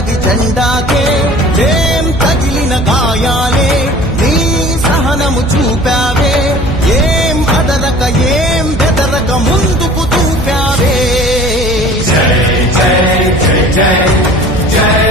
అండవి జెండాకే ఏం తగిలిన గాయాలే నీ సహనము చూపావే ఏం అదరక ఏం బెదరక ముందుకు చూపావే. జై జై జై జై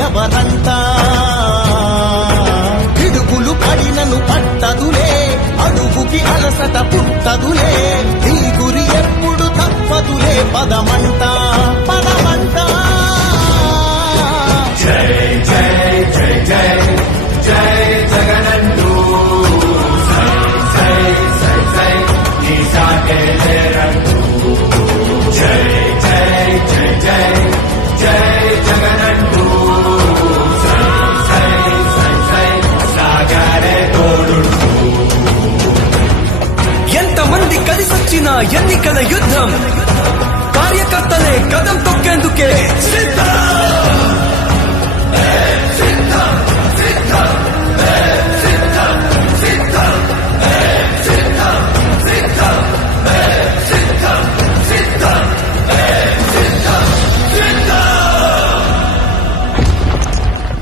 ఎవరంతా పిడుగులు పడినను పట్టదులే అడుగుకి అలసట పుట్టదులే నీ గురి ఎప్పుడు తప్పదులే పదమంటా గెలిచిన ఎన్నికల యుద్ధం కార్యకర్తలే కదం తొక్కేందుకే